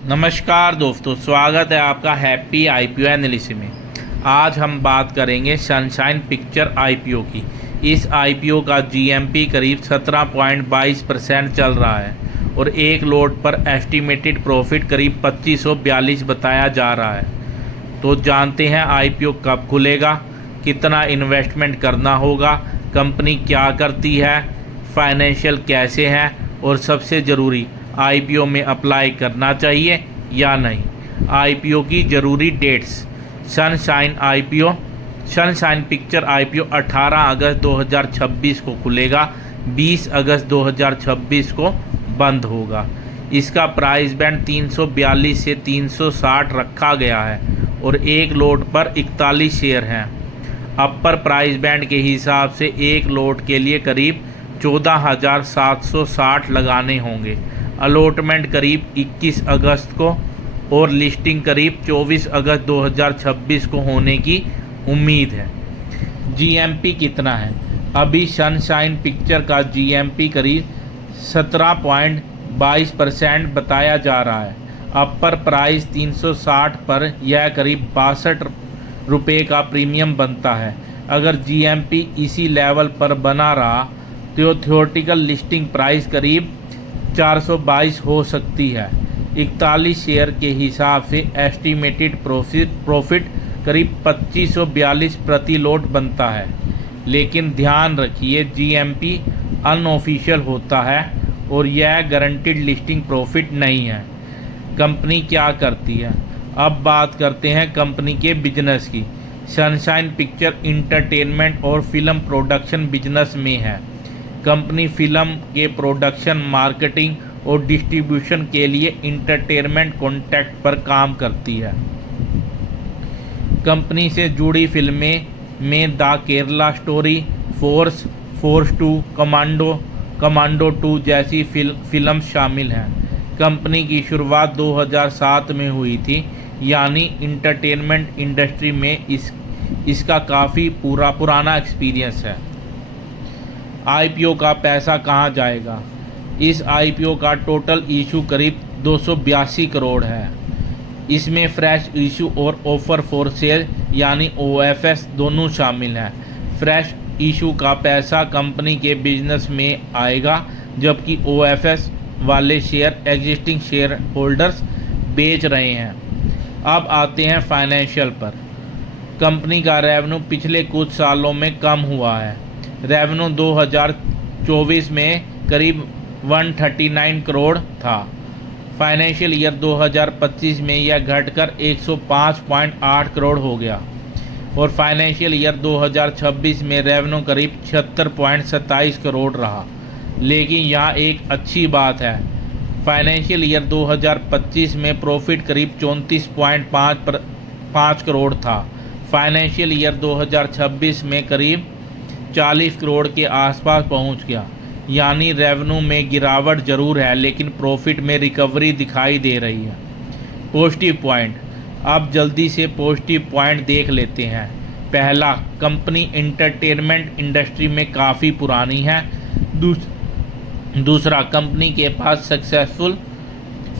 नमस्कार दोस्तों, स्वागत है आपका हैप्पी आईपीओ एनालिसिस में। आज हम बात करेंगे सनशाइन पिक्चर आईपीओ की। इस आईपीओ का जीएमपी करीब 17.22% चल रहा है और एक लोट पर एस्टिमेटेड प्रॉफिट करीब 2542 बताया जा रहा है। तो जानते हैं आईपीओ कब खुलेगा, कितना इन्वेस्टमेंट करना होगा, कंपनी क्या करती है, फाइनेंशियल कैसे हैं और सबसे ज़रूरी आईपीओ में अप्लाई करना चाहिए या नहीं। आईपीओ की ज़रूरी डेट्स। सनशाइन पिक्चर आईपीओ 18 अगस्त 2026 को खुलेगा, 20 अगस्त 2026 को बंद होगा। इसका प्राइस बैंड 342 से 360 रखा गया है और एक लोट पर 41 शेयर हैं। अपर प्राइस बैंड के हिसाब से एक लोट के लिए करीब 14,760 लगाने होंगे। अलॉटमेंट करीब 21 अगस्त को और लिस्टिंग करीब 24 अगस्त 2026 को होने की उम्मीद है। जीएमपी कितना है? अभी सनशाइन पिक्चर का जीएमपी करीब 17.22% बताया जा रहा है। अपर प्राइस 360 पर यह करीब 62 रुपये का प्रीमियम बनता है। अगर जीएमपी इसी लेवल पर बना रहा तो थ्योरेटिकल लिस्टिंग प्राइस करीब 422 हो सकती है। 41 शेयर के हिसाब से एस्टिमेटेड प्रॉफिट करीब 2542 प्रति लोट बनता है। लेकिन ध्यान रखिए, जीएमपी अनऑफिशियल होता है और यह गारंटीड लिस्टिंग प्रॉफिट नहीं है। कंपनी क्या करती है? अब बात करते हैं कंपनी के बिजनेस की। सनशाइन पिक्चर इंटरटेनमेंट और फिल्म प्रोडक्शन बिजनेस में है। कंपनी फिल्म के प्रोडक्शन, मार्केटिंग और डिस्ट्रीब्यूशन के लिए इंटरटेनमेंट कॉन्ट्रैक्ट पर काम करती है। कंपनी से जुड़ी फिल्में में the Kerala story, force 2, commando 2 जैसी फिल्म शामिल हैं। कंपनी की शुरुआत 2007 में हुई थी, यानी इंटरटेनमेंट इंडस्ट्री में इसका काफ़ी पुराना एक्सपीरियंस है। आईपीओ का पैसा कहां जाएगा? इस आईपीओ का टोटल इशू करीब 282 करोड़ है। इसमें फ्रेश इशू और ऑफर फॉर सेल यानी ओएफएस दोनों शामिल हैं। फ्रेश इशू का पैसा कंपनी के बिजनेस में आएगा, जबकि ओएफएस वाले शेयर एग्जिस्टिंग शेयर होल्डर्स बेच रहे हैं। अब आते हैं फाइनेंशियल पर। कंपनी का रेवेन्यू पिछले कुछ सालों में कम हुआ है। रेवेन्यू 2024 में करीब 139 करोड़ था। फाइनेंशियल ईयर 2025 में यह घटकर 105.8 करोड़ हो गया और फाइनेंशियल ईयर 2026 में रेवेन्यू करीब 76.27 करोड़ रहा। लेकिन यहाँ एक अच्छी बात है, फाइनेंशियल ईयर 2025 में प्रॉफिट करीब 34.5 करोड़ था। फाइनेंशियल ईयर 2026 में करीब 40 करोड़ के आसपास पहुंच गया। यानी रेवेन्यू में गिरावट जरूर है, लेकिन प्रॉफिट में रिकवरी दिखाई दे रही है। Positive point. अब जल्दी से पॉजिटिव पॉइंट देख लेते हैं। पहला, कंपनी एंटरटेनमेंट इंडस्ट्री में काफ़ी पुरानी है। दूसरा, कंपनी के पास सक्सेसफुल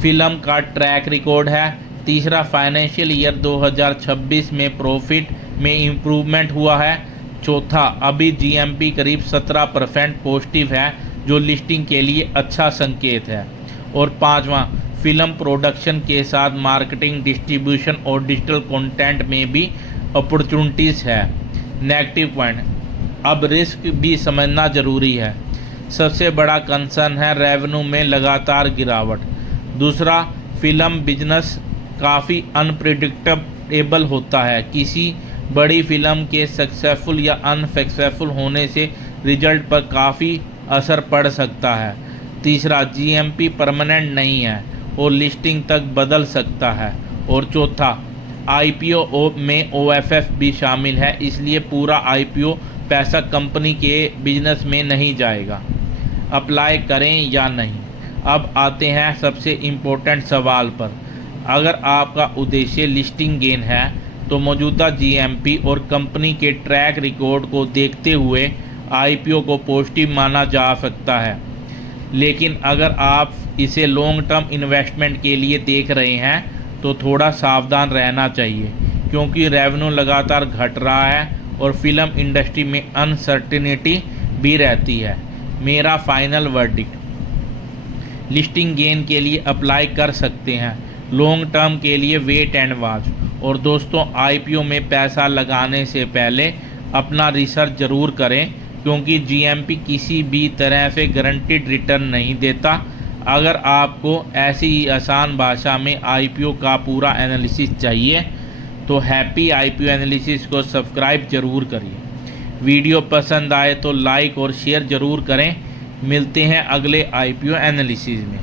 फिल्म का ट्रैक रिकॉर्ड है। तीसरा, फाइनेंशियल ईयर 2026 में प्रॉफिट में इम्प्रूवमेंट हुआ है। चौथा, अभी जीएमपी करीब 17% पॉजिटिव है, जो लिस्टिंग के लिए अच्छा संकेत है। और पांचवा, फिल्म प्रोडक्शन के साथ मार्केटिंग, डिस्ट्रीब्यूशन और डिजिटल कंटेंट में भी अपॉर्चुनिटीज़ है। Negative point. अब रिस्क भी समझना ज़रूरी है। सबसे बड़ा कंसर्न है रेवेन्यू में लगातार गिरावट। दूसरा, फिल्म बिजनेस काफ़ी अनप्रिडिक्टेबल होता है। किसी बड़ी फिल्म के सक्सेसफुल या अनसक्सेसफुल होने से रिजल्ट पर काफ़ी असर पड़ सकता है। तीसरा, जीएमपी परमानेंट नहीं है और लिस्टिंग तक बदल सकता है। और चौथा, आईपीओ में ओएफएफ भी शामिल है, इसलिए पूरा आईपीओ पैसा कंपनी के बिजनेस में नहीं जाएगा। अप्लाई करें या नहीं? अब आते हैं सबसे इम्पोर्टेंट सवाल पर। अगर आपका उद्देश्य लिस्टिंग गेन है तो मौजूदा जीएमपी और कंपनी के ट्रैक रिकॉर्ड को देखते हुए आईपीओ को पॉजिटिव माना जा सकता है। लेकिन अगर आप इसे लॉन्ग टर्म इन्वेस्टमेंट के लिए देख रहे हैं तो थोड़ा सावधान रहना चाहिए, क्योंकि रेवेन्यू लगातार घट रहा है और फिल्म इंडस्ट्री में अनसर्टेनिटी भी रहती है। मेरा फाइनल वर्डिक्ट, लिस्टिंग गेन के लिए अप्लाई कर सकते हैं, लॉन्ग टर्म के लिए वेट एंड वॉच। और दोस्तों, आईपीओ में पैसा लगाने से पहले अपना रिसर्च ज़रूर करें, क्योंकि जीएमपी किसी भी तरह से गारंटीड रिटर्न नहीं देता। अगर आपको ऐसी ही आसान भाषा में आईपीओ का पूरा एनालिसिस चाहिए तो हैप्पी आईपीओ एनालिसिस को सब्सक्राइब ज़रूर करिए। वीडियो पसंद आए तो लाइक और शेयर ज़रूर करें। मिलते हैं अगले आईपीओ एनालिसिस में।